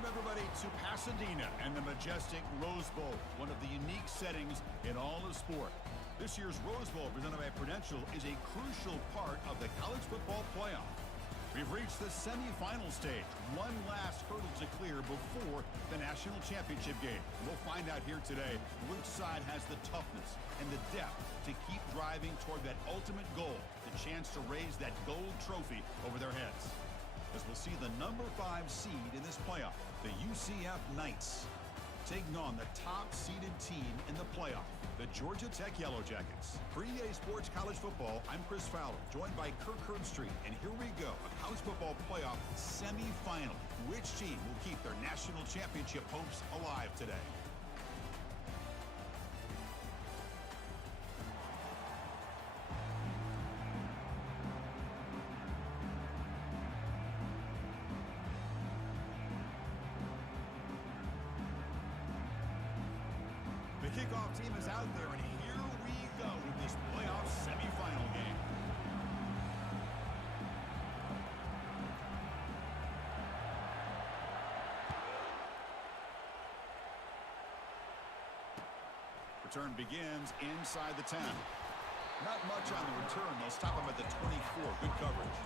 Welcome, everybody, to Pasadena and the majestic Rose Bowl, one of the unique settings in all of sport. This year's Rose Bowl, presented by Prudential, is a crucial part of the college football playoff. We've reached the semifinal stage, one last hurdle to clear before the national championship game. We'll find out here today which side has the toughness and the depth to keep driving toward that ultimate goal, the chance to raise that gold trophy over their heads. As we'll see the number 5 seed in this playoff, the UCF Knights, taking on the top-seeded team in the playoff, the Georgia Tech Yellow Jackets. For EA Sports College Football, I'm Chris Fowler, joined by Kirk Herbstreit, and here we go, a college football playoff semifinal. Which team will keep their national championship hopes alive today? The kickoff team is out there, and here we go in this playoff semifinal game. Return begins inside the 10. Not much on the return. They'll stop him at the 24. Good coverage.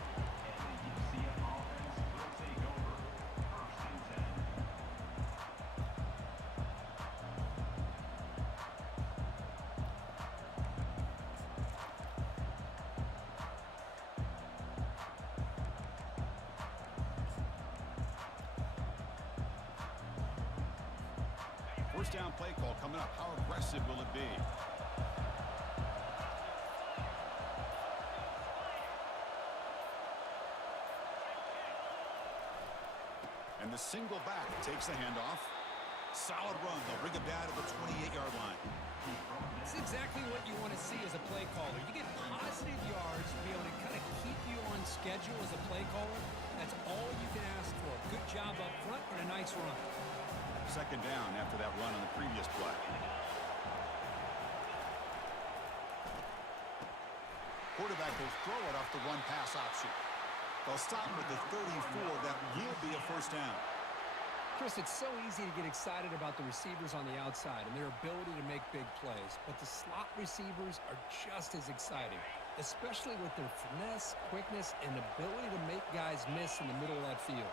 First down play call coming up. How aggressive will it be? And the single back takes the handoff. Solid run. They'll bring it down to the 28-yard line. It's exactly what you want to see as a play caller. You get positive yards to be able to kind of keep you on schedule as a play caller. That's all you can ask for. Good job up front and a nice run. Second down after that run on the previous play. Quarterback will throw it off the run-pass option. They'll stop him at the 34. That will be a first down. Chris, it's so easy to get excited about the receivers on the outside and their ability to make big plays. But the slot receivers are just as exciting, especially with their finesse, quickness, and ability to make guys miss in the middle of that field.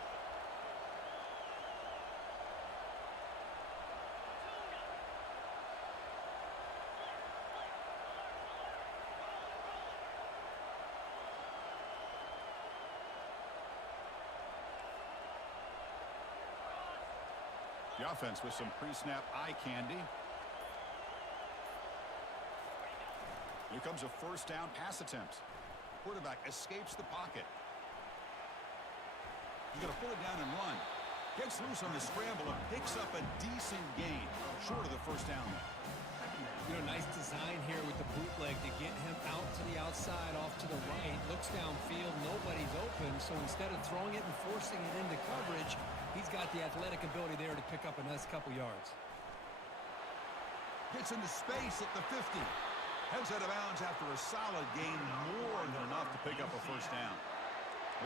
The offense with some pre-snap eye candy. Here comes a first down pass attempt. Quarterback escapes the pocket. He's going to pull it down and run. Gets loose on the scramble and picks up a decent gain. Short of the first down. You know, nice design here with the bootleg to get him out to the outside, off to the right. Looks downfield, nobody's open. So instead of throwing it and forcing it into coverage, he's got the athletic ability there to pick up a nice couple yards. Gets into space at the 50. Heads out of bounds after a solid gain, more than enough to pick up a first down.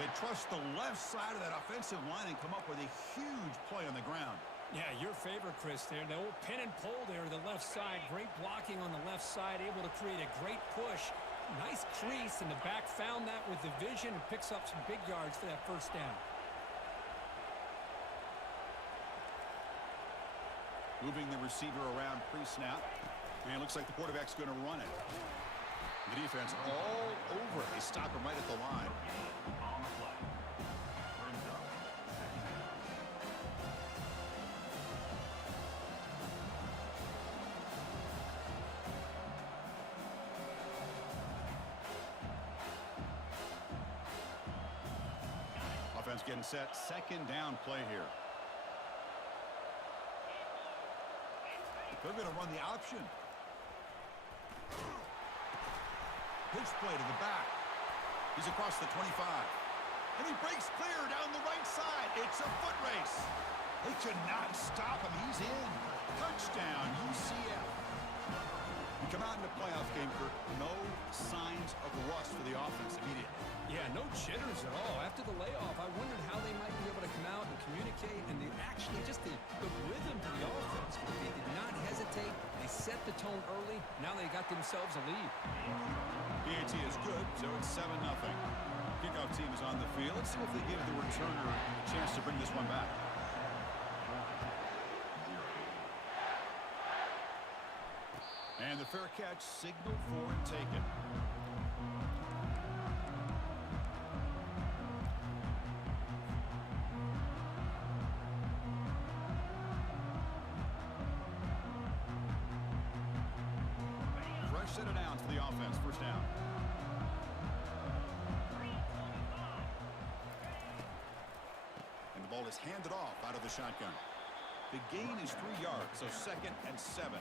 They trust the left side of that offensive line and come up with a huge play on the ground. Yeah, your favorite, Chris, there. The old pin and pull there to the left side. Great blocking on the left side, able to create a great push. Nice crease, and the back found that with the vision and picks up some big yards for that first down. Moving the receiver around pre-snap. And it looks like the quarterback's going to run it. The defense all over. They stop him right at the line. Offense getting set. Second down play here. They're going to run the option. Pitch play to the back. He's across the 25. And he breaks clear down the right side. It's a foot race. They could not stop him. He's in. Touchdown, UCF. You come out in the playoff game, Kirk, no signs of rust for the offense immediately. Yeah, no jitters at all. After the layoff, I wondered how they might be able to come out and communicate, and the action essentially just the rhythm to the offense. But they did not hesitate. They set the tone early. Now they got themselves a lead. PAT is good, so it's 7-0. Kickoff team is on the field. Let's see if they give the returner a chance to bring this one back. And the fair catch signaled for and taken. Fresh set of downs for the offense. First down. And the ball is handed off out of the shotgun. The gain is 3 yards, so 2nd and 7.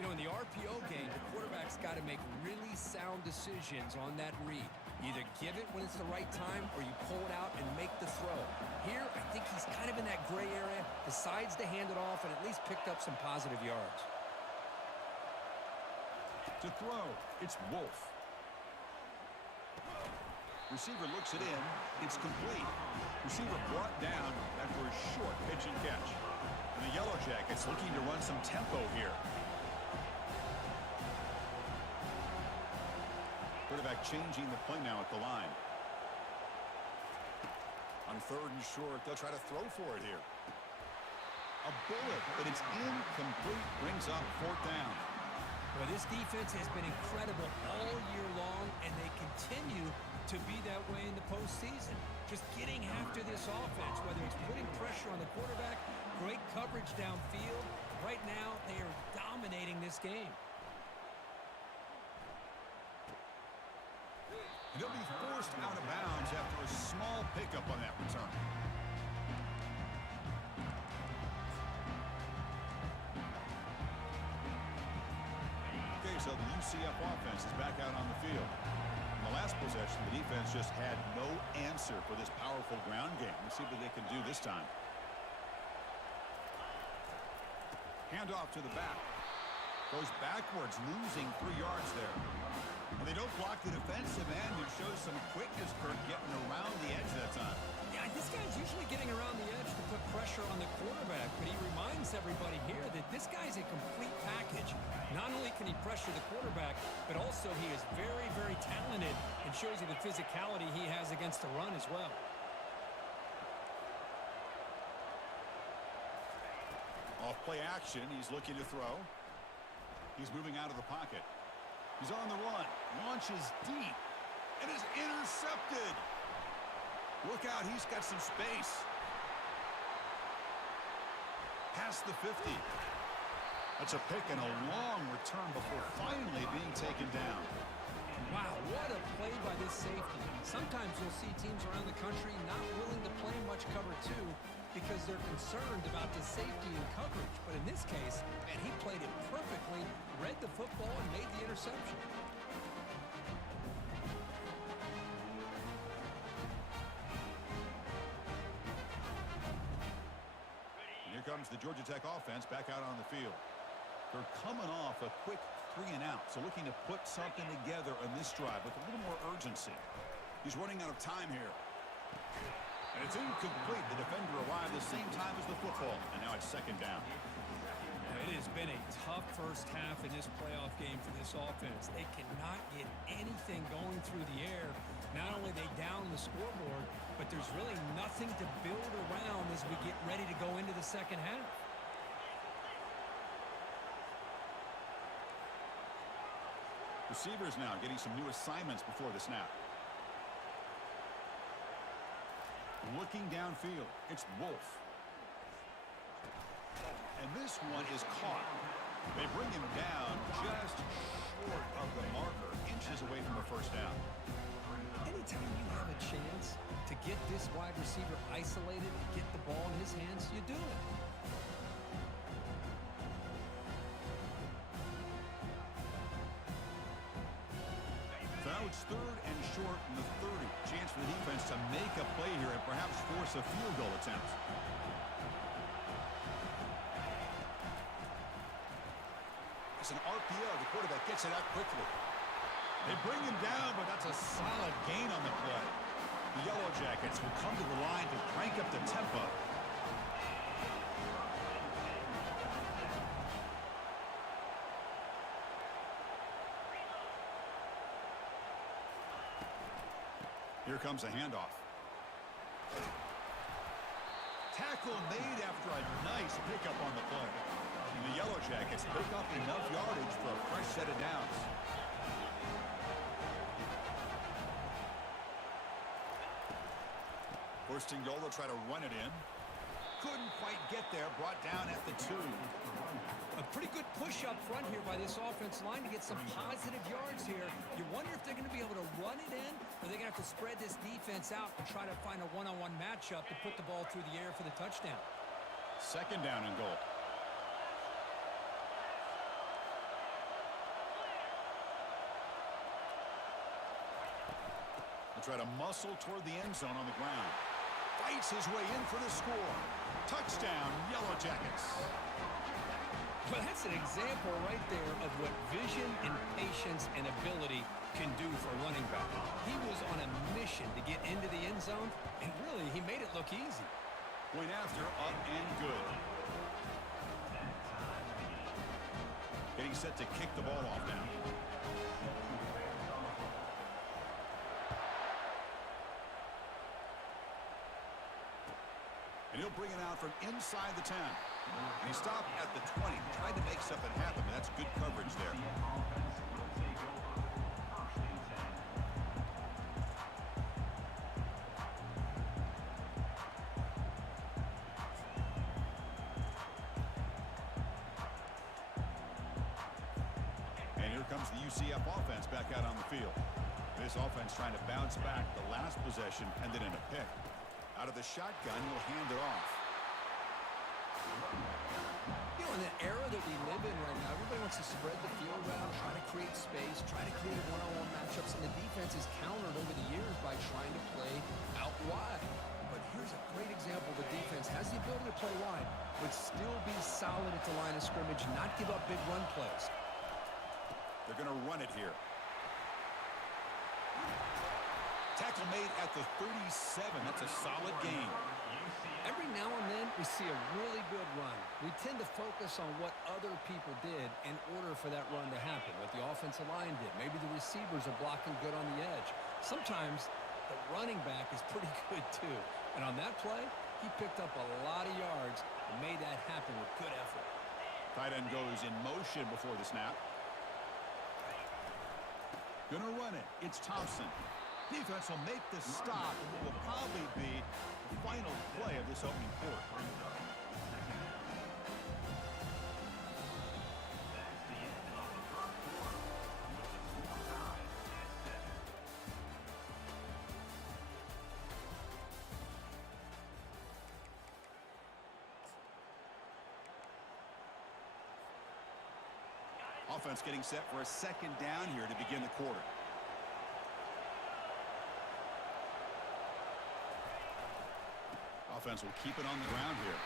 You know, in the RPO game, the quarterback's got to make really sound decisions on that read. Either give it when it's the right time or you pull it out and make the throw. Here, I think he's kind of in that gray area, decides to hand it off and at least picked up some positive yards. To throw, it's Wolf. Receiver looks it in. It's complete. Receiver brought down after a short pitch and catch. And the Yellow Jackets looking to run some tempo here. Quarterback changing the play now at the line. On 3rd and short, they'll try to throw for it here. A bullet, but it's incomplete. Brings up 4th down. Well, this defense has been incredible all year long, and they continue to be that way in the postseason. Just getting after this offense, whether it's putting pressure on the quarterback, great coverage downfield. Right now, they are dominating this game. And he'll be forced out of bounds after a small pickup on that return. Okay, so the UCF offense is back out on the field. In the last possession, the defense just had no answer for this powerful ground game. Let's see what they can do this time. Handoff to the back. Goes backwards, losing 3 yards there. And they don't block the defensive end. It shows some quickness, Kirk, getting around the edge that time. Yeah, this guy's usually getting around the edge to put pressure on the quarterback, but he reminds everybody here that this guy's a complete package. Not only can he pressure the quarterback, but also he is very, very talented and shows you the physicality he has against the run as well. Off play action, he's looking to throw. He's moving out of the pocket. He's on the run, launches deep, and is intercepted. Look out, he's got some space. Past the 50. That's a pick and a long return before finally being taken down. Wow, what a play by this safety. Sometimes you'll see teams around the country not willing to play much cover 2 because they're concerned about the safety and coverage. But in this case, man, he played it perfectly, read the football, and made the interception. And here comes the Georgia Tech offense back out on the field. They're coming off a quick 3 and out, so looking to put something together on this drive with a little more urgency. He's running out of time here. And it's incomplete. The defender arrived the same time as the football, and now it's 2nd down. It has been a tough first half in this playoff game for this offense. They cannot get anything going through the air. Not only are they down the scoreboard, but there's really nothing to build around as we get ready to go into the second half. Receivers now getting some new assignments before the snap. Looking downfield, it's Wolf. And this one is caught. They bring him down just short of the marker, inches away from the first down. Anytime you have a chance to get this wide receiver isolated and get the ball in his hands, you do it. Now it's 3rd and short in the 30. Chance for the defense to make a play here and perhaps force a field goal attempt. It's an RPO. The quarterback gets it out quickly. They bring him down, but that's a solid gain on the play. The Yellow Jackets will come to the line to crank up the tempo. Here comes a handoff. Tackle made after a nice pickup on the play. And the Yellow Jackets pick up enough yardage for a fresh set of downs. First and goal, they'll try to run it in. Couldn't quite get there, brought down at the 2. A pretty good push up front here by this offense line to get some positive yards here. You wonder if they're going to be able to run it in, or they're going to have to spread this defense out and try to find a one-on-one matchup to put the ball through the air for the touchdown. Second down and goal. They'll try to muscle toward the end zone on the ground. Fights his way in for the score. Touchdown, Yellow Jackets. Well, that's an example right there of what vision and patience and ability can do for a running back. He was on a mission to get into the end zone, and really, he made it look easy. Point after, up and good. Getting set to kick the ball off now. And he'll bring it out from inside the 10. And he stopped at the 20. Tried to make something happen, but that's good coverage there. And here comes the UCF offense back out on the field. This offense trying to bounce back. The last possession ended in a pick. Out of the shotgun, he'll hand it off. You know, in the era that we live in right now, everybody wants to spread the field around, try to create space, try to create one-on-one matchups, and the defense is countered over the years by trying to play out wide. But here's a great example. The defense has the ability to play wide, but still be solid at the line of scrimmage, not give up big run plays. They're going to run it here. Tackle made at the 37. That's a solid gain. Every now and then, we see a really good run. We tend to focus on what other people did in order for that run to happen, what the offensive line did. Maybe the receivers are blocking good on the edge. Sometimes the running back is pretty good, too. And on that play, he picked up a lot of yards and made that happen with good effort. Tight end goes in motion before the snap. Gonna run it. It's Thompson. Defense will make the stop, and it will probably be the final play of this opening quarter. Offense getting set for a second down here to begin the quarter. Offense will keep it on the ground here.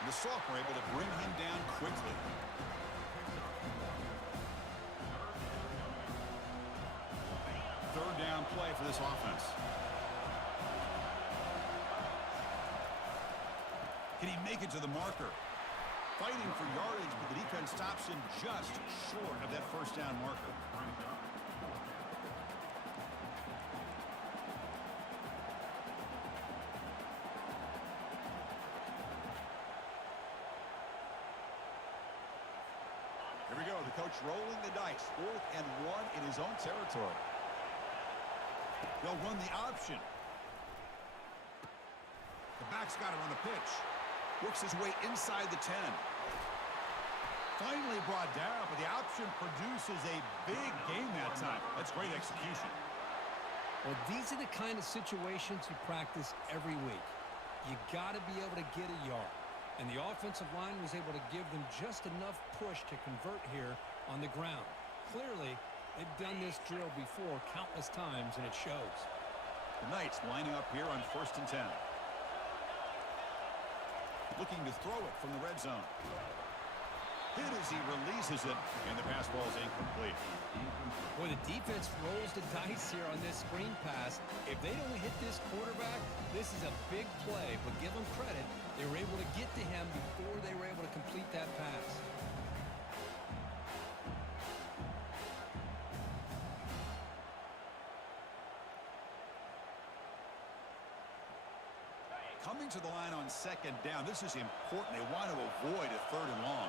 And the sophomore able to bring him down quickly. Third down play for this offense. Can he make it to the marker? Fighting for yardage, but the defense stops him just short of that first down marker. Here we go, the coach rolling the dice. 4th and 1 in his own territory. They'll run the option. The back's got it on the pitch. Works his way inside the 10. Finally brought down, but the option produces a big gain that time. That's great execution. Well, these are the kind of situations you practice every week. You got to be able to get a yard. And the offensive line was able to give them just enough push to convert here on the ground. Clearly, they've done this drill before countless times, and it shows. The Knights lining up here on 1st and 10. Looking to throw it from the red zone. Hit as he releases it, and the pass ball is incomplete. Boy, the defense rolls the dice here on this screen pass. If they don't hit this quarterback, this is a big play, but give them credit. They were able to get to him before they were able to complete that pass. Coming to the line on second down. This is important. They want to avoid a third and long.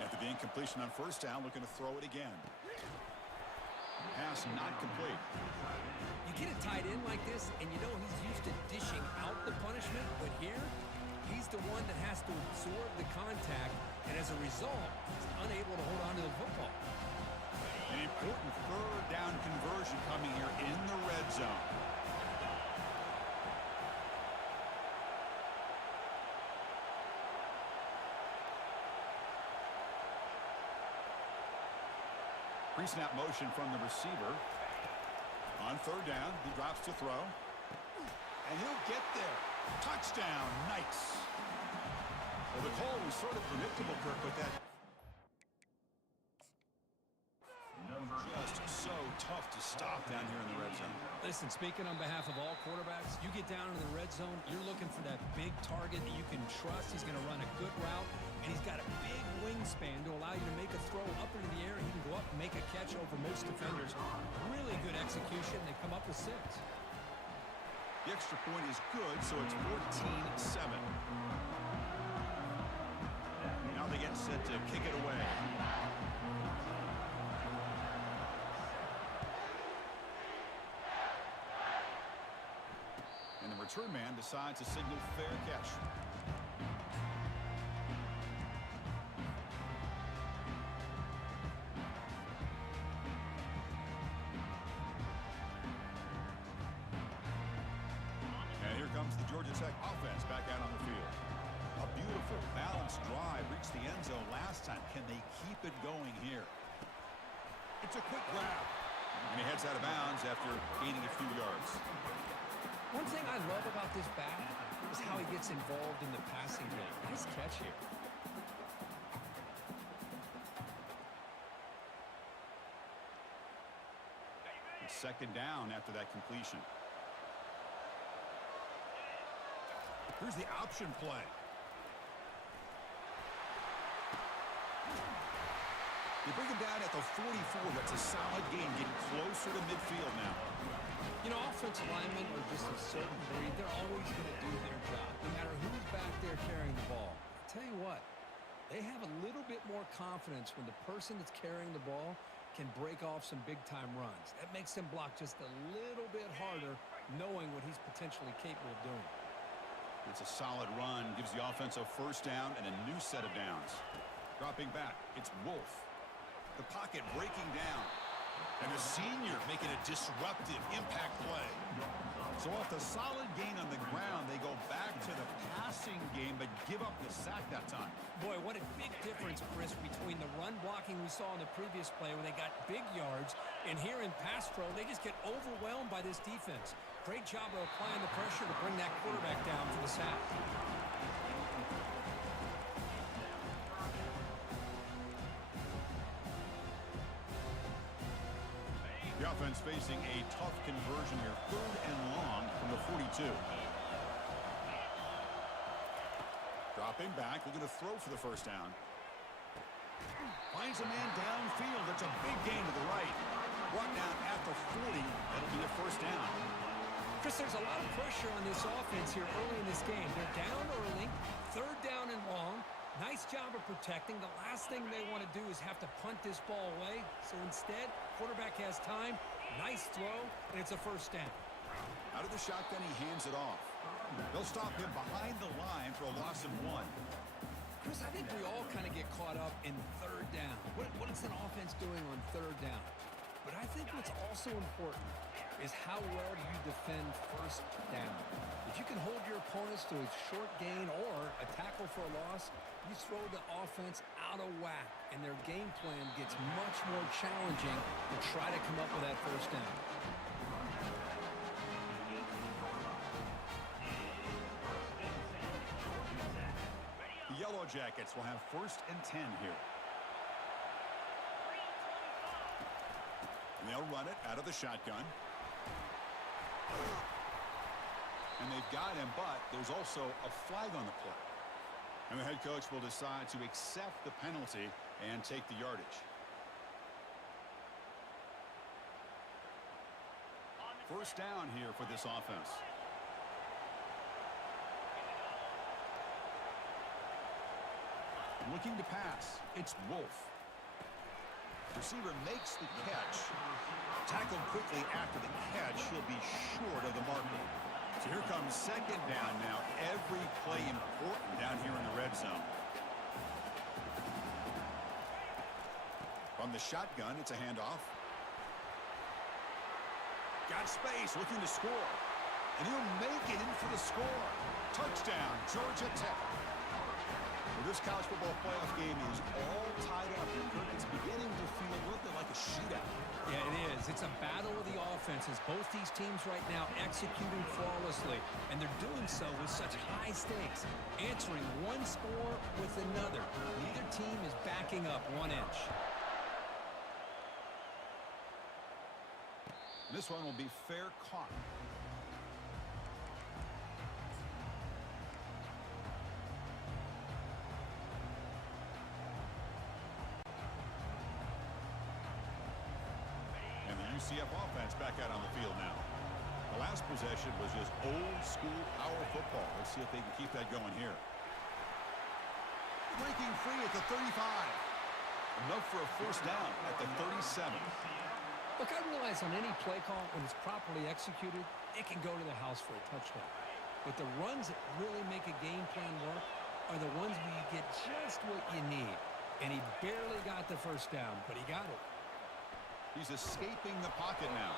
After the incompletion on first down, looking to throw it again. Pass not complete. You get a tight end like this, and you know he's used to dishing out the punishment, but here, he's the one that has to absorb the contact, and as a result, he's unable to hold on to the football. An important third down conversion coming here in the red zone. Pre-snap motion from the receiver. On third down, he drops to throw. And he'll get there. Touchdown, nice. Well, the call was sort of predictable, Kirk, with that. Just so tough to stop down here in the red zone. Listen, speaking on behalf of all quarterbacks, you get down in the red zone, you're looking for that big target that you can trust. He's going to run a good route, and he's got a big wingspan to allow you to make a throw up into the air. He can go up and make a catch over most defenders. Really good execution. They come up with 6. The extra point is good, so it's 14-7. Now they get set to kick it away. And the return man decides to signal fair catch. And here comes the Georgia Tech offense back out on the field. A beautiful, balanced drive reached the end zone last time. Can they keep it going here? It's a quick grab. And he heads out of bounds after gaining a few yards. One thing I love about this back is how he gets involved in the passing game. Nice catch here. It's second down after that completion. Here's the option play. They bring him down at the 44. That's a solid gain, getting closer to midfield now. You know, offensive linemen are just a certain breed. They're always going to do their job, no matter who's back there carrying the ball. I'll tell you what, they have a little bit more confidence when the person that's carrying the ball can break off some big-time runs. That makes them block just a little bit harder, knowing what he's potentially capable of doing. It's a solid run, gives the offense a first down and a new set of downs. Dropping back, it's Wolf. The pocket breaking down. And the senior making a disruptive impact play. So off the solid gain on the ground, they go back to the passing game, but give up the sack that time. Boy, what a big difference, Chris, between the run blocking we saw in the previous play where they got big yards, and here in pass pro, they just get overwhelmed by this defense. Great job of applying the pressure to bring that quarterback down for the sack. The offense facing a tough conversion here. Third and long from the 42. Dropping back, looking to throw for the first down. Finds a man downfield. That's a big gain to the right. Brought down at the 40. That'll be a first down. Chris, there's a lot of pressure on this offense here early in this game. They're down early, third down and long. Nice job of protecting. The last thing they want to do is have to punt this ball away. So instead, quarterback has time, nice throw, and it's a first down. Out of the shotgun, he hands it off. They'll stop him behind the line for a loss of 1. Chris, I think we all kind of get caught up in third down. What is an offense doing on third down? But I think what's also important is how well you defend first down. If you can hold your opponents to a short gain or a tackle for a loss, you throw the offense out of whack, and their game plan gets much more challenging to try to come up with that first down. The Yellow Jackets will have first and 10 here. And they'll run it out of the shotgun. And they've got him, but there's also a flag on the play. And the head coach will decide to accept the penalty and take the yardage. First down here for this offense. Looking to pass. It's Wolf. Receiver makes the catch. Tackled quickly after the catch. He'll be short of the marker. So here comes second down now. Every play important down here in the red zone. From the shotgun, it's a handoff. Got space, looking to score. And he'll make it in for the score. Touchdown, Georgia Tech. Well, this college football playoff game is all tied up. It's beginning to feel a little bit like a shootout. Yeah, it is. It's a battle of the offenses. Both these teams right now executing flawlessly, and they're doing so with such high stakes, answering one score with another. Neither team is backing up 1 inch. This one will be fair caught. And the UCF offense back out on the field now. The last possession was just old school power football. Let's see if they can keep that going here. Breaking free at the 35. Enough for a first down at the 37. Look, I realize on any play call, when it's properly executed, it can go to the house for a touchdown. But the runs that really make a game plan work are the ones where you get just what you need. And he barely got the first down, but he got it. He's escaping the pocket now.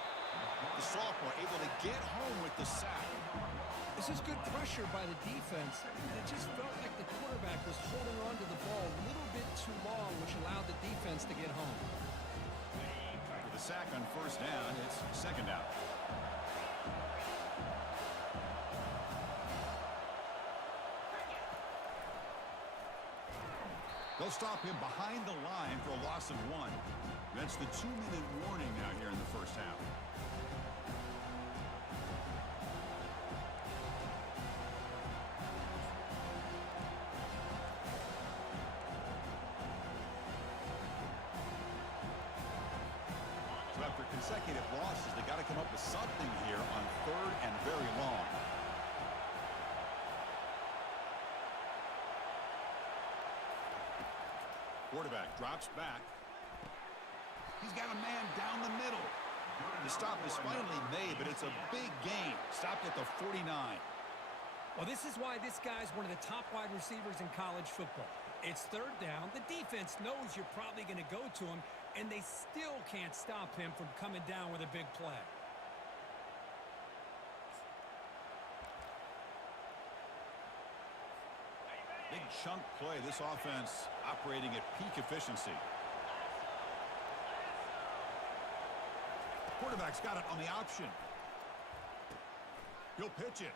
The sophomore able to get home with the sack. This is good pressure by the defense. It just felt like the quarterback was holding on to the ball a little bit too long, which allowed the defense to get home. With the sack on first down, it's second down. They'll stop him behind the line for a loss of 1. That's the 2-minute warning now here in the first half. So after consecutive losses, they got to come up with something here on third and very long. Quarterback drops back. He's got a man down the middle. The stop is finally made, but it's a big gain. Stopped at the 49. Well, this is why this guy's one of the top wide receivers in college football. It's third down. The defense knows you're probably going to go to him, and they still can't stop him from coming down with a big play. Big chunk play. This offense operating at peak efficiency. Quarterback's got it on the option. He'll pitch it.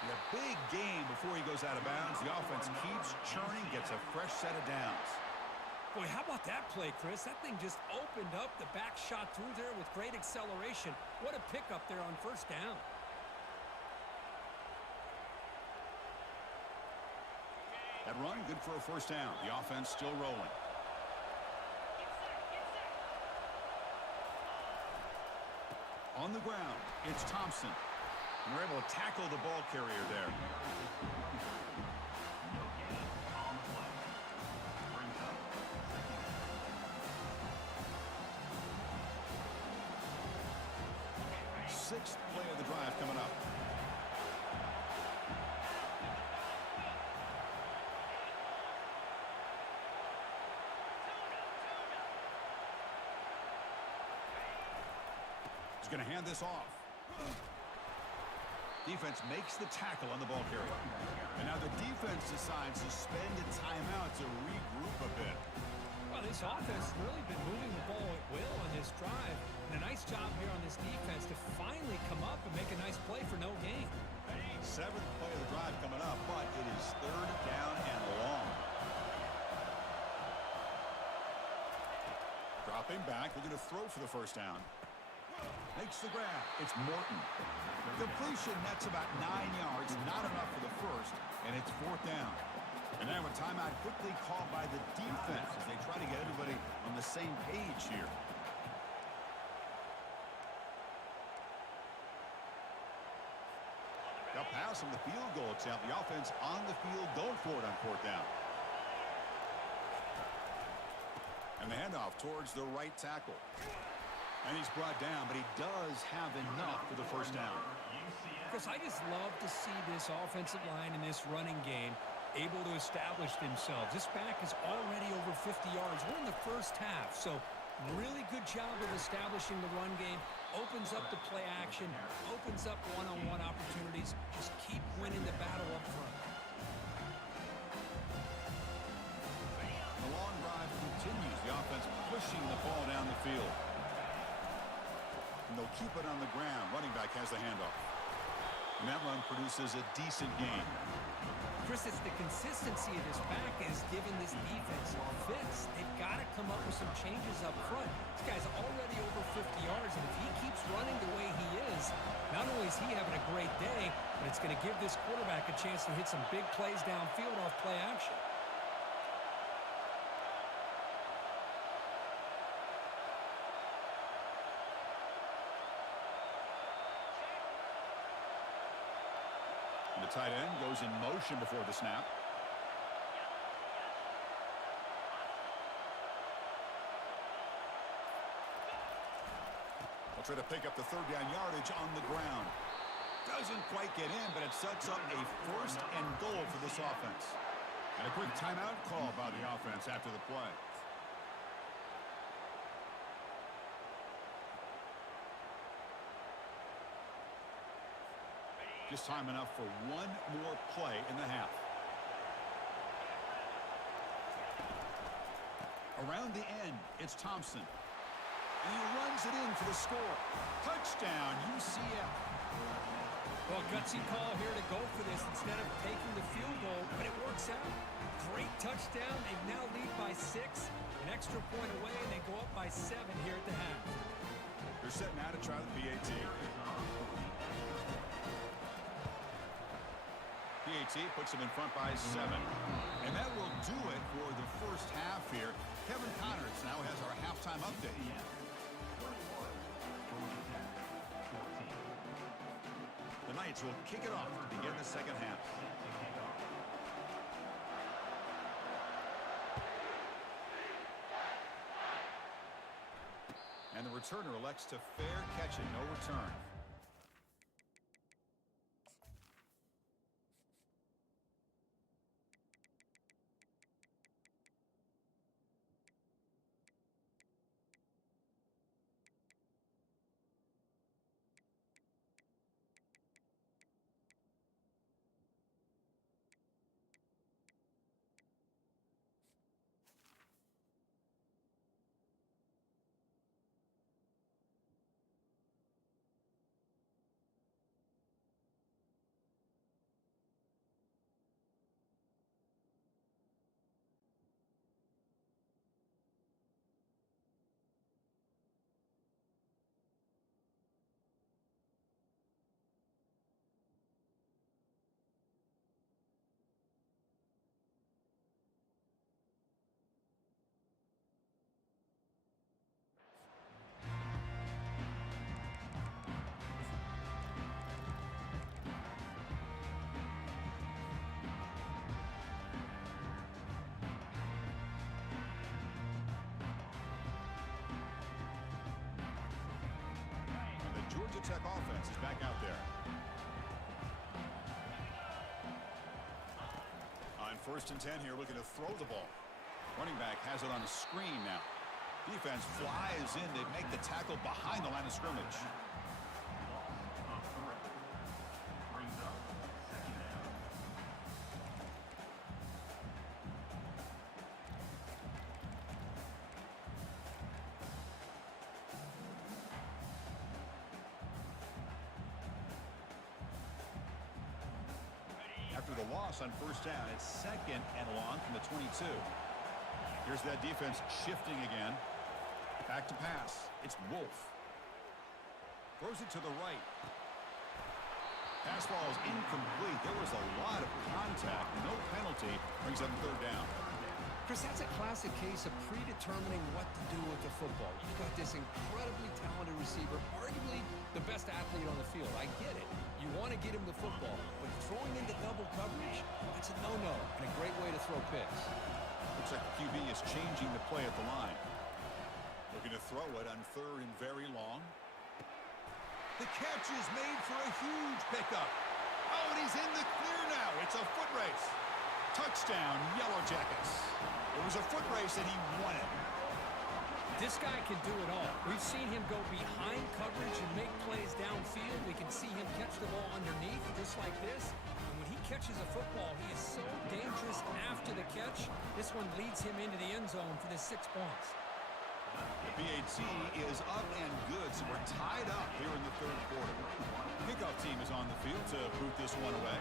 And a big game before he goes out of bounds. The offense keeps churning, gets a fresh set of downs. Boy, how about that play, Chris? That thing just opened up. The back shot through there with great acceleration. What a pickup there on first down. That run, good for a first down. The offense still rolling. On the ground, it's Thompson. And they're able to tackle the ball carrier there. Sixth play of the drive coming up. He's going to hand this off. Defense makes the tackle on the ball carrier. And now the defense decides to spend a timeout to regroup a bit. Well, this offense has really been moving the ball at will on this drive. And a nice job here on this defense to finally come up and make a nice play for no gain. Seventh play of the drive coming up, but it is third down and long. Dropping back, looking to throw for the first down. Makes the grab. It's Morton. Completion, that's about 9 yards. Not enough for the first, and it's fourth down. And now a timeout quickly called by the defense as they try to get everybody on the same page here. now some of the field goal attempt. The offense on the field going for it on fourth down. And the handoff towards the right tackle. And he's brought down, but he does have enough for the first down. Chris, I just love to see this offensive line in this running game able to establish themselves. This back is already over 50 yards. We're in the first half, so really good job of establishing the run game. Opens up the play action, opens up one-on-one opportunities. Just keep winning the battle up front. The long drive continues. The offense pushing the ball down the field. And they'll keep it on the ground. Running back has the handoff. And that run produces a decent gain. Chris, it's the consistency of this back is giving this defense fits. They've got to come up with some changes up front. This guy's already over 50 yards, and if he keeps running the way he is, not only is he having a great day, but it's going to give this quarterback a chance to hit some big plays downfield off play action. The tight end goes in motion before the snap. They'll try to pick up the third down yardage on the ground. Doesn't quite get in, but it sets up a first and goal for this offense. And a quick timeout call by the offense after the play. Just time enough for one more play in the half. Around the end, it's Thompson. And he runs it in for the score. Touchdown, UCF. Well, gutsy call here to go for this instead of taking the field goal, but it works out. Great touchdown. They now lead by 6. An extra point away, and they go up by 7 here at the half. They're set now to try the PAT. PAT puts them in front by 7. And that will do it for the first half here. Kevin Connors now has our halftime update. The Knights will kick it off to begin the second half. And the returner elects to fair catch it, no return. Georgia Tech offense is back out there. On 1st and 10 here, looking to throw the ball. Running back has it on a screen now. Defense flies in. They make the tackle behind the line of scrimmage. After the loss on 1st down, it's 2nd and long from the 22. Here's that defense shifting again. Back to pass. It's Wolf. Throws it to the right. Pass ball is incomplete. There was a lot of contact. No penalty. Brings up 3rd down. Chris, that's a classic case of predetermining what to do with the football. You've got this incredibly talented receiver, arguably the best athlete on the field. I get it. You want to get him the football, but throwing into double coverage, that's a no-no and a great way to throw picks. Looks like the QB is changing the play at the line. Looking to throw it on 3rd and very long. The catch is made for a huge pickup. Oh, and he's in the clear now. It's a foot race. Touchdown, Yellow Jackets. It was a foot race and he won it. This guy can do it all. We've seen him go behind coverage and make plays downfield. We can see him catch the ball underneath, just like this. And when he catches a football, he is so dangerous after the catch. This one leads him into the end zone for the 6 points. The PAT is up and good, so we're tied up here in the 3rd quarter. Kickoff team is on the field to boot this one away.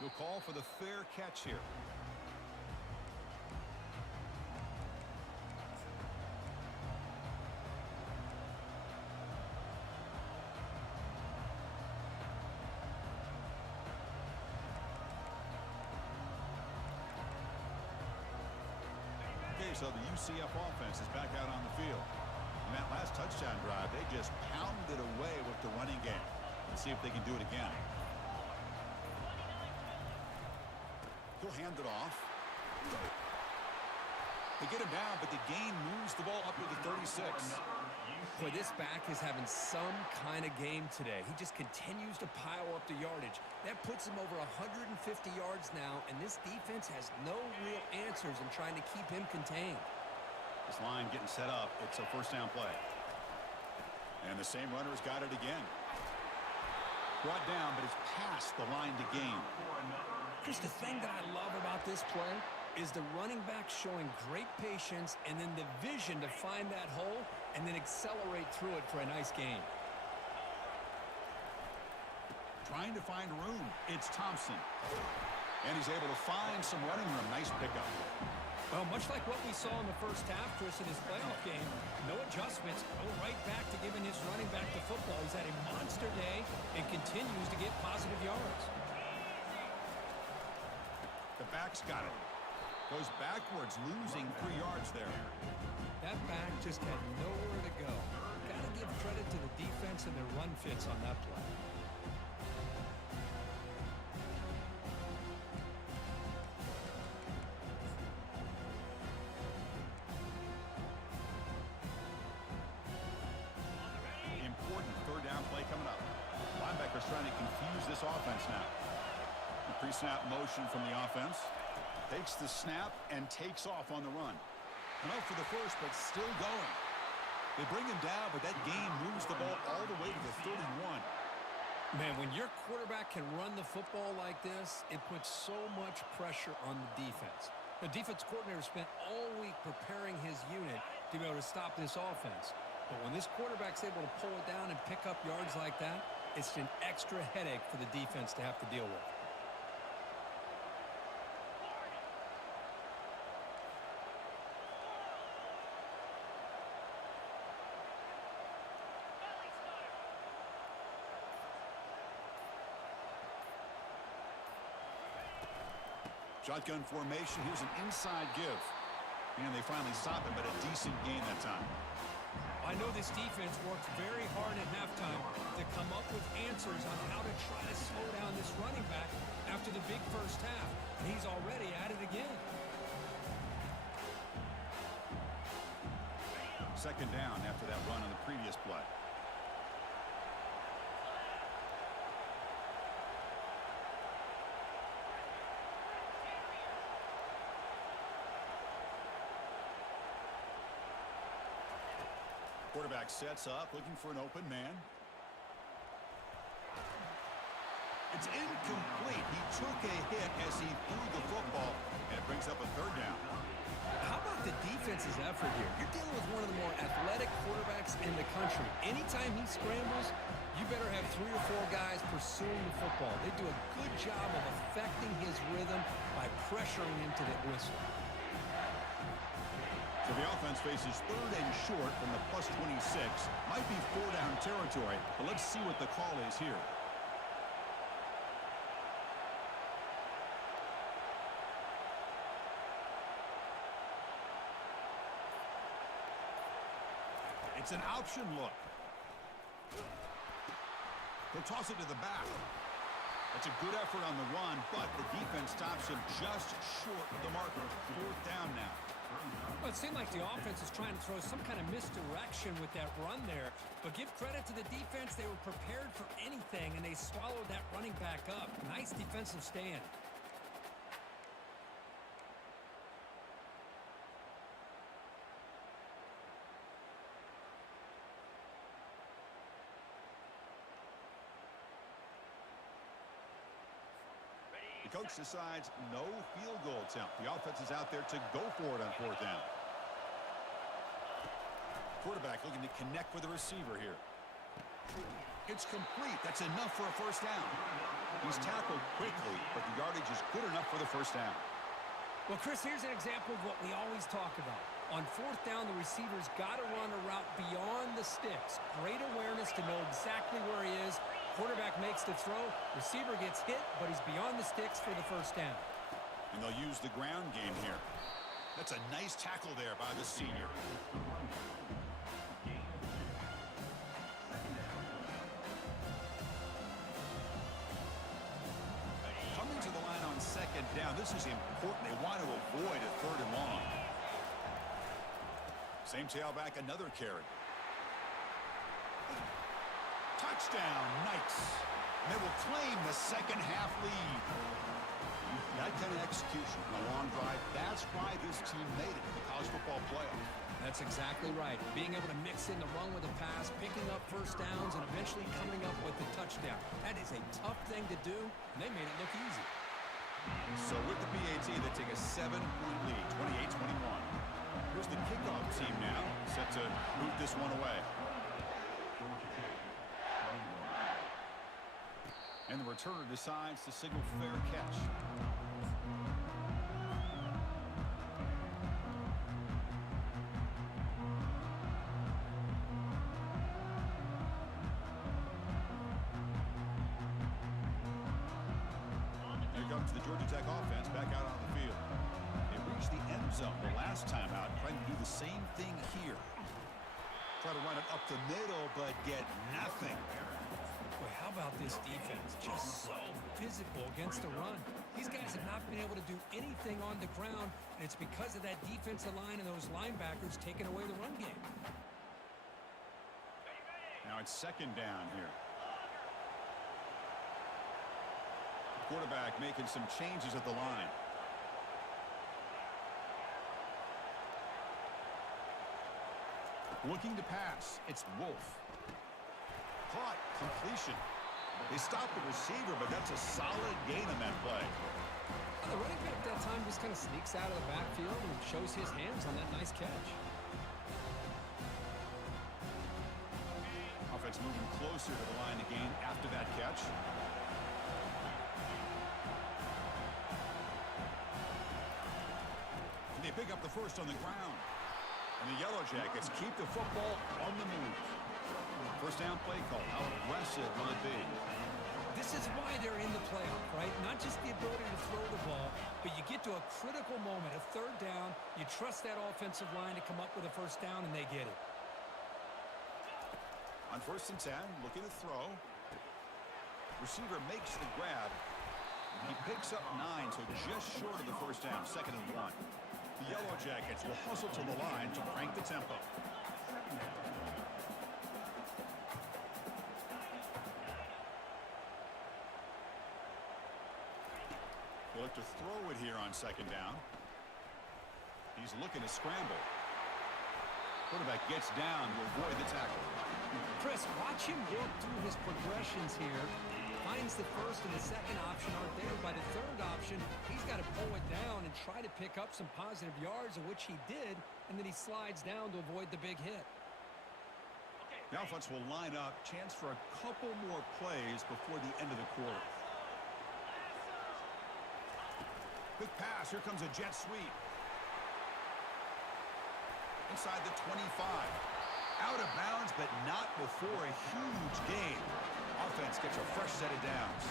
We'll call for the fair catch here. Okay, so the UCF offense is back out on the field. In that last touchdown drive, they just pounded away with the running game. Let's see if they can do it again. He'll hand it off. They get him down, but the gain moves the ball up to the 36. Boy, this back is having some kind of game today. He just continues to pile up the yardage. That puts him over 150 yards now, and this defense has no real answers in trying to keep him contained. This line getting set up. It's a first down play. And the same runner's got it again. Brought down, but it's past the line to gain. Chris, the thing that I love about this play is the running back showing great patience and then the vision to find that hole and then accelerate through it for a nice gain. Trying to find room. It's Thompson. And he's able to find some running room. Nice pickup. Well, much like what we saw in the first half, Chris, in his playoff game, no adjustments, go right back to giving his running back the football. He's had a monster day and continues to get positive yards. The back's got it. Goes backwards, losing 3 yards there. That back just had nowhere to go. Got to give credit to the defense and their run fits on that play. Important 3rd down play coming up. Linebacker's trying to confuse this offense now. The pre-snap motion from the offense. Takes the snap and takes off on the run. And out for the first, but still going. They bring him down, but that gain moves the ball all the way to the 31. Man, when your quarterback can run the football like this, it puts so much pressure on the defense. The defense coordinator spent all week preparing his unit to be able to stop this offense. But when this quarterback's able to pull it down and pick up yards like that, it's an extra headache for the defense to have to deal with. Shotgun formation. Here's an inside give. And they finally stop it, but a decent gain that time. I know this defense worked very hard at halftime to come up with answers on how to try to slow down this running back after the big first half. And he's already at it again. 2nd down after that run on the previous play. Quarterback sets up, looking for an open man. It's incomplete. He took a hit as he threw the football, and it brings up a 3rd down. How about the defense's effort here? You're dealing with one of the more athletic quarterbacks in the country. Anytime he scrambles, you better have 3 or 4 guys pursuing the football. They do a good job of affecting his rhythm by pressuring him to the whistle. So the offense faces 3rd and short from the +26. Might be 4-down territory, but let's see what the call is here. It's It's an option look. They'll toss it to the back. That's a good effort on the run, but the defense stops him just short of the marker. 4th down now. Well, it seemed like the offense is trying to throw some kind of misdirection with that run there. But give credit to the defense. They were prepared for anything, and they swallowed that running back up. Nice defensive stand. The coach decides no field goal attempt. The offense is out there to go for it on 4th down. Quarterback looking to connect with the receiver here. It's complete. That's enough for a 1st down. He's tackled quickly, but the yardage is good enough for the 1st down. Well, Chris, here's an example of what we always talk about. On 4th down, the receiver's got to run a route beyond the sticks. Great awareness to know exactly where he is. Quarterback makes the throw. Receiver gets hit, but he's beyond the sticks for the 1st down. And they'll use the ground game here. That's a nice tackle there by the senior. Coming to the line on 2nd down. This is important. They want to avoid a 3rd and long. Same tailback, another carry. Touchdown, Knights. And they will claim the 2nd half lead. That kind of execution on a long drive, that's why this team made it to the college football playoff. That's exactly right. Being able to mix in the run with a pass, picking up 1st downs, and eventually coming up with the touchdown. That is a tough thing to do, and they made it look easy. So with the PAT, they take a 7-point lead, 28-21. Here's the kickoff team now, set to boot this one away. And the returner decides to signal fair catch. Here comes the Georgia Tech offense back out on the field. They reached the end zone the last time out, trying to do the same thing here. Try to run it up the middle, but get nothing. Boy, how about this defense? Just so physical against the run. These guys have not been able to do anything on the ground, and it's because of that defensive line and those linebackers taking away the run game. Now it's 2nd down here. Quarterback making some changes at the line. Looking to pass. It's Wolf. Caught. Completion. They stopped the receiver, but that's a solid gain on that play. The running back that time just kind of sneaks out of the backfield and shows his hands on that nice catch. Offense moving closer to the line of gain after that catch. And they pick up the 1st on the ground. And the Yellow Jackets keep the football on the move. 1st down play call. How aggressive will it be? This is why they're in the playoff, right? Not just the ability to throw the ball, but you get to a critical moment, a 3rd down. You trust that offensive line to come up with a 1st down, and they get it. On 1st and 10, looking to throw. Receiver makes the grab. He picks up 9, so just short of the 1st down, 2nd and 1. The Yellow Jackets will hustle to the line to crank the tempo. They look to throw it here on 2nd down. He's looking to scramble. Quarterback gets down to avoid the tackle. Chris, watch him work through his progressions here. Finds the 1st and the 2nd option aren't there. By the 3rd option, he's got to pull it down and try to pick up some positive yards, of which he did, and then he slides down to avoid the big hit. The offense will line up. Chance for a couple more plays before the end of the quarter. Quick pass. Here comes a jet sweep. Inside the 25. Out of bounds, but not before a huge gain. Offense gets a fresh set of downs.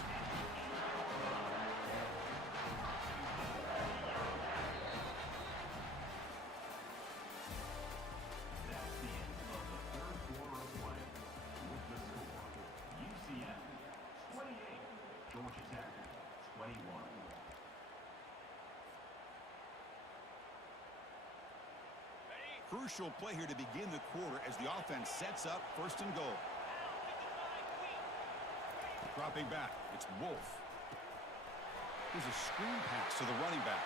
Crucial play here to begin the quarter as the offense sets up first and goal. Dropping back, it's Wolf. Here's a screen pass to the running back.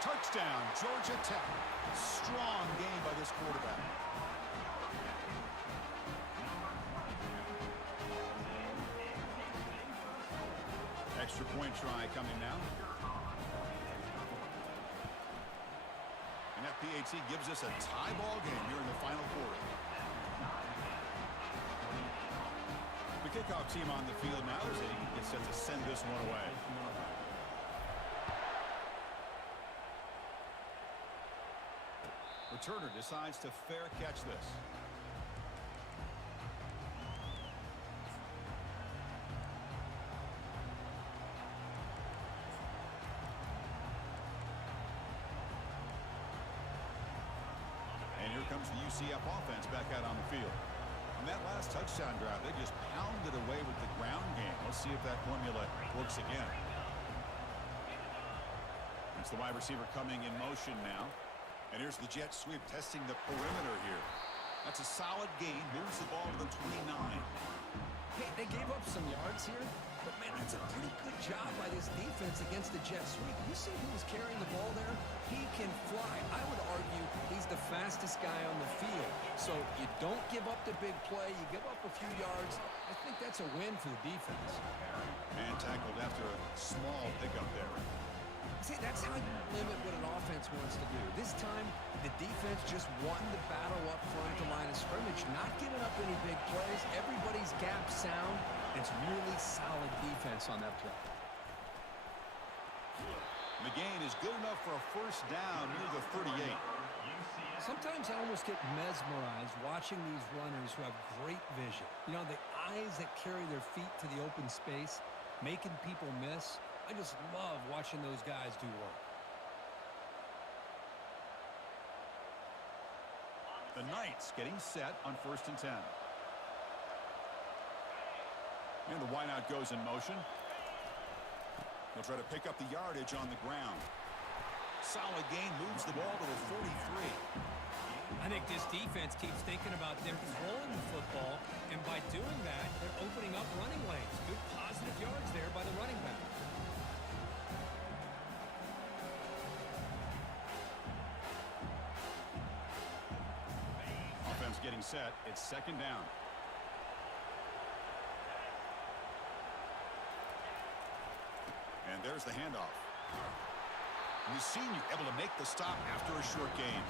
Touchdown, Georgia Tech. Strong game by this quarterback. Extra point try coming now. And FPHC gives us a tie ball game here in the final quarter. The kickoff team on the field now as they get set to send this one away. Returner decides to fair catch this. And here comes the UCF offense back out on the field. On that last touchdown drive, they just pounded away with the ground game. Let's see if that formula works again. It's the wide receiver coming in motion now. And here's the jet sweep testing the perimeter here. That's a solid gain. Moves the ball to the 29. Hey, they gave up some yards here, but man, that's a pretty good job by this defense against the jet sweep. You see who was carrying the ball there? He can fly. I would argue he's the fastest guy on the field. So you don't give up the big play. You give up a few yards. I think that's a win for the defense. And tackled after a small pickup there. See, that's how you limit what an offense wants to do. This time, the defense just won the battle up front at the line of scrimmage, not giving up any big plays. Everybody's gap sound. It's really solid defense on that play. The gain is good enough for a first down near the 38. Sometimes I almost get mesmerized watching these runners who have great vision. You know, the eyes that carry their feet to the open space, making people miss. I just love watching those guys do work. The Knights getting set on 1st and 10. And the wideout goes in motion. They'll try to pick up the yardage on the ground. Solid gain, moves the ball to the 43. I think this defense keeps thinking about them throwing the football, and by doing that, they're opening up running lanes. Good positive yards there by the running back. Offense getting set. It's 2nd down. And there's the handoff. And the senior able to make the stop after a short gain.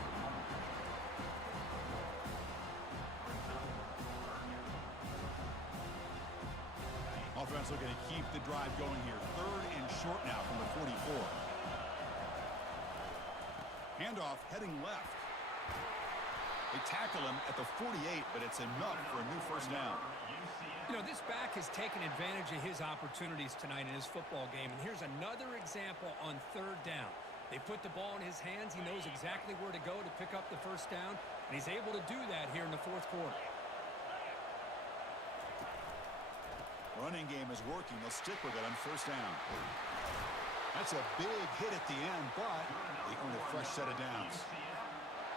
Offense looking to keep the drive going here. 3rd and short now from the 44. Handoff heading left. They tackle him at the 48, but it's enough for a new first down. You know, this back has taken advantage of his opportunities tonight in his football game, and here's another example on 3rd down. They put the ball in his hands. He knows exactly where to go to pick up the first down, and he's able to do that here in the 4th quarter. Running game is working. They'll stick with it on 1st down. That's a big hit at the end, but they earn a fresh set of downs.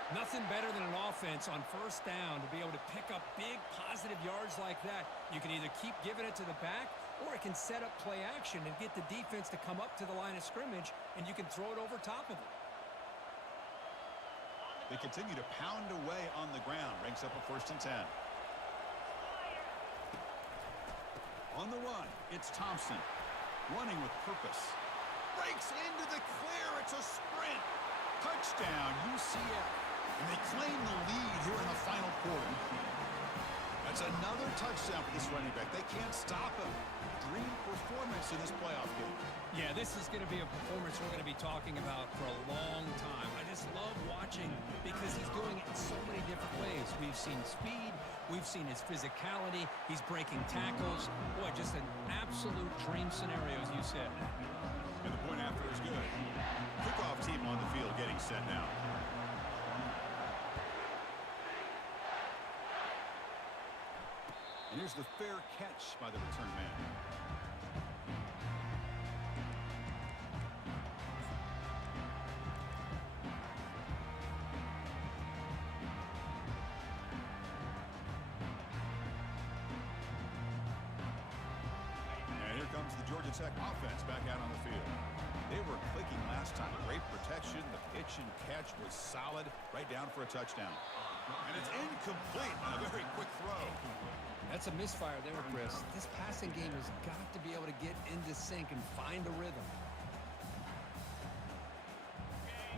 Nothing better than an offense on 1st down to be able to pick up big positive yards like that. You can either keep giving it to the back, or it can set up play action and get the defense to come up to the line of scrimmage, and you can throw it over top of it. They continue to pound away on the ground. Ranks up a 1st and 10. On the run, it's Thompson. Running with purpose. Breaks into the clear. It's a sprint. Touchdown, UCF. And they claim the lead here in the final quarter. That's another touchdown for this running back. They can't stop him. Dream performance in this playoff game. Yeah, this is going to be a performance we're going to be talking about for a long time. I just love watching because he's doing it in so many different ways. We've seen speed. We've seen his physicality. He's breaking tackles. Boy, just an absolute dream scenario, as you said. And the point after is good. Kickoff team on the field getting set now. And here's the fair catch by the return man. comes the Georgia Tech offense back out on the field. They were clicking last time. Great protection. The pitch and catch was solid. Right down for a touchdown. And it's incomplete on a very quick throw. That's a misfire there, Chris. This passing game has got to be able to get into sync and find a rhythm.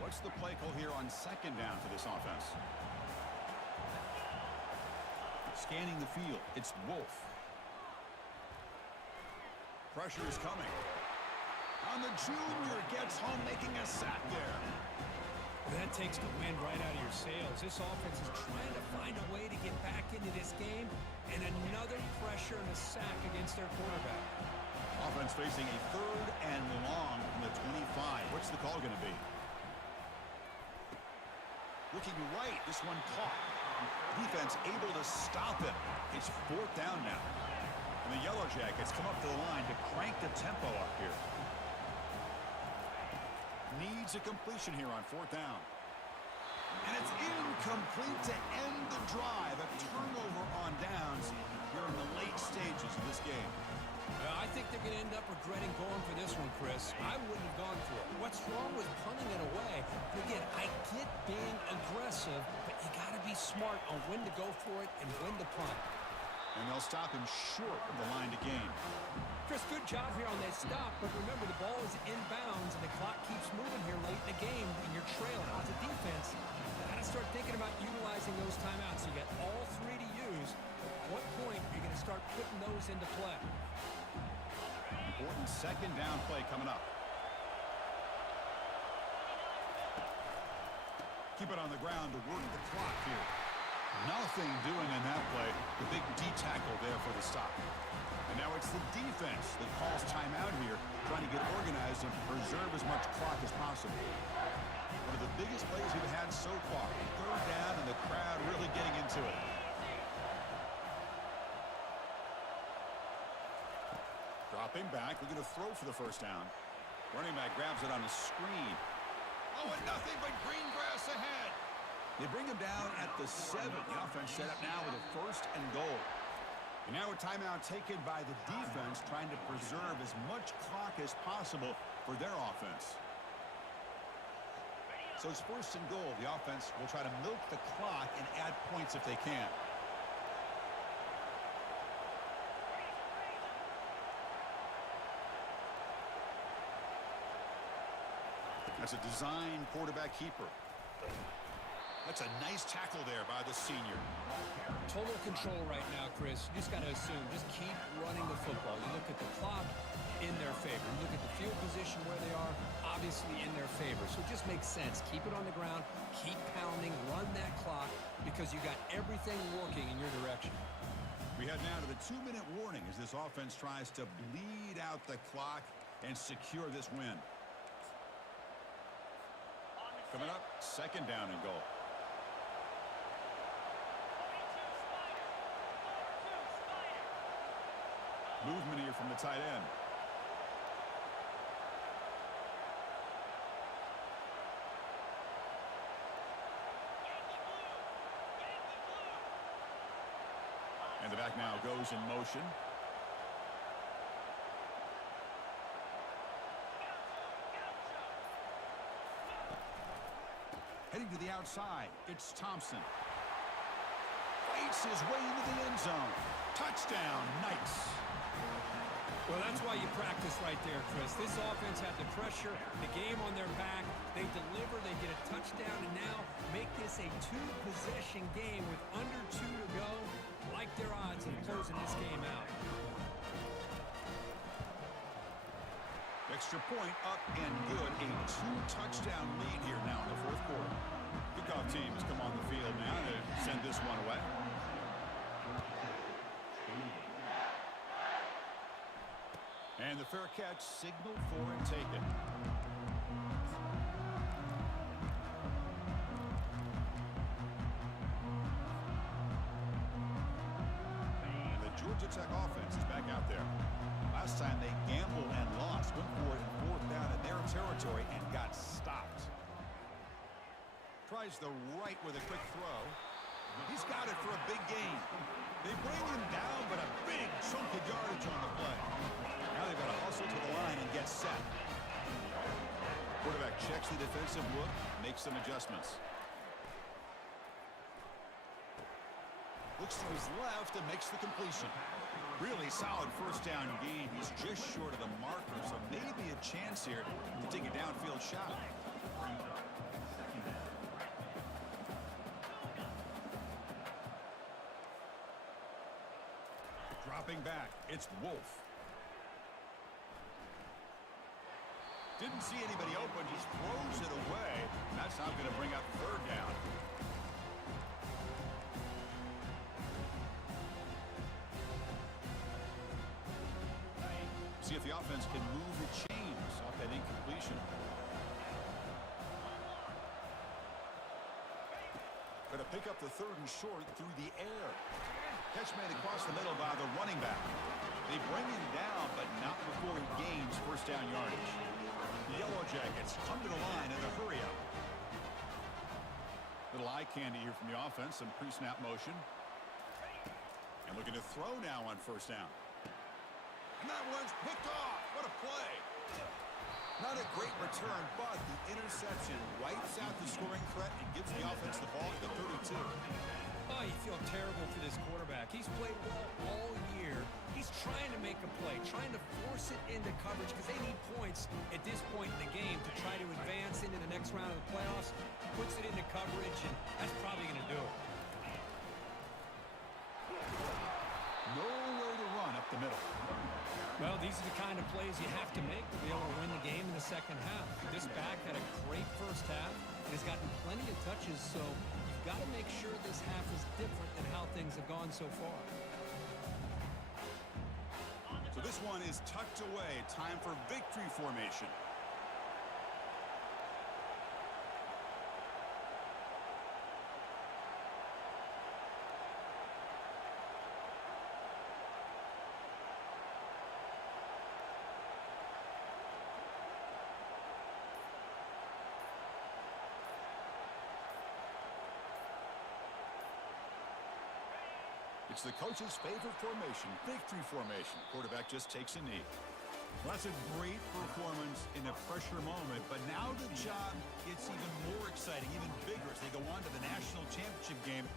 What's the play call here on second down for this offense? Scanning the field, it's Wolf. Pressure is coming. And the junior gets home, making a sack there. That takes the wind right out of your sails. This offense is trying to find a way to get back into this game, and another pressure and a sack against their quarterback. Offense facing a 3rd and long from the 25. What's the call going to be? Looking right, this one caught. Defense able to stop him. It's 4th down now. And the Yellow Jackets come up to the line to crank the tempo up here. Needs a completion here on 4th down. And it's incomplete to end the drive. A turnover on downs here in the late stages of this game. I think they're going to end up regretting going for this one, Chris. I wouldn't have gone for it. What's wrong with punting it away? Again, I get being aggressive, but you got to be smart on when to go for it and when to punt. And they'll stop him short of the line to gain. Chris, good job here on that stop, but remember the ball is inbounds and the clock keeps moving here late in the game and you're trailing. As a defense, you got to start thinking about utilizing those timeouts. You got all 3 to use. At what point are you going to start putting those into play? Important second down play coming up. Keep it on the ground to work the clock here. Nothing doing in that play. The big D tackle there for the stop. And now it's the defense that calls timeout here, trying to get organized and preserve as much clock as possible. One of the biggest plays we've had so far. 3rd down and the crowd really getting into it. Dropping back, looking to throw for the 1st down. Running back grabs it on the screen. Oh, and nothing but green grass ahead. They bring him down at the 7. The offense set up now with a 1st and goal. And now a timeout taken by the defense, trying to preserve as much clock as possible for their offense. So it's 1st and goal. The offense will try to milk the clock and add points if they can. That's a design quarterback keeper. That's a nice tackle there by the senior. Total control right now, Chris. You just got to assume. Just keep running the football. You look at the clock, in their favor. You look at the field position where they are, obviously in their favor. So it just makes sense. Keep it on the ground. Keep pounding. Run that clock because you got everything working in your direction. We head now to the 2-minute warning as this offense tries to bleed out the clock and secure this win. Coming up, 2nd down and goal. Movement here from the tight end. And the back now goes in motion. Heading to the outside, it's Thompson. Fights his way into the end zone. Touchdown, Knights. Well, that's why you practice right there, Chris. This offense had the pressure, the game on their back. They deliver, they get a touchdown, and now make this a 2-possession game with under 2 to go. Like their odds of closing this game out. Extra point up and good. A 2-touchdown lead here now in the 4th quarter. Kickoff team has come on the field now to send this one away. And the fair catch signaled for and taken. And the Georgia Tech offense is back out there. Last time they gambled and lost, went for it in 4th down in their territory and got stopped. Tries the right with a quick throw. He's got it for a big gain. They bring him down, but a big chunk of yardage on the play. Now they've got to hustle to the line and get set. Quarterback checks the defensive look, makes some adjustments. Looks to his left and makes the completion. Really solid first down gain. He's just short of the marker, so maybe a chance here to take a downfield shot. Dropping back, it's Wolf. Didn't see anybody open, just throws it away. And that's not going to bring up third down. See if the offense can move the chains off that incompletion. Going to pick up the third and short through the air. Catch made across the middle by the running back. They bring him down, but not before he gains first down yardage. The Yellow Jackets come to the line in a hurry-up. Little eye candy here from the offense, some pre-snap motion. And looking to throw now on first down. And that one's picked off. What a play. Not a great return, but the interception wipes out the scoring threat and gives the offense the ball at the 32. Oh, you feel terrible for this quarterback. He's played well all year. He's trying to make a play, trying to force it into coverage because they need points at this point in the game to try to advance into the next round of the playoffs. Puts it into coverage, and that's probably going to do it. Nowhere to run up the middle. Well, these are the kind of plays you have to make to be able to win the game in the second half. This back had a great first half and has gotten plenty of touches, so you've got to make sure this half is different than how things have gone so far. So this one is tucked away. Time for victory formation. It's the coach's favorite formation, victory formation. Quarterback just takes a knee. Well, that's a great performance in a pressure moment, but now the job gets even more exciting, even bigger as they go on to the national championship game.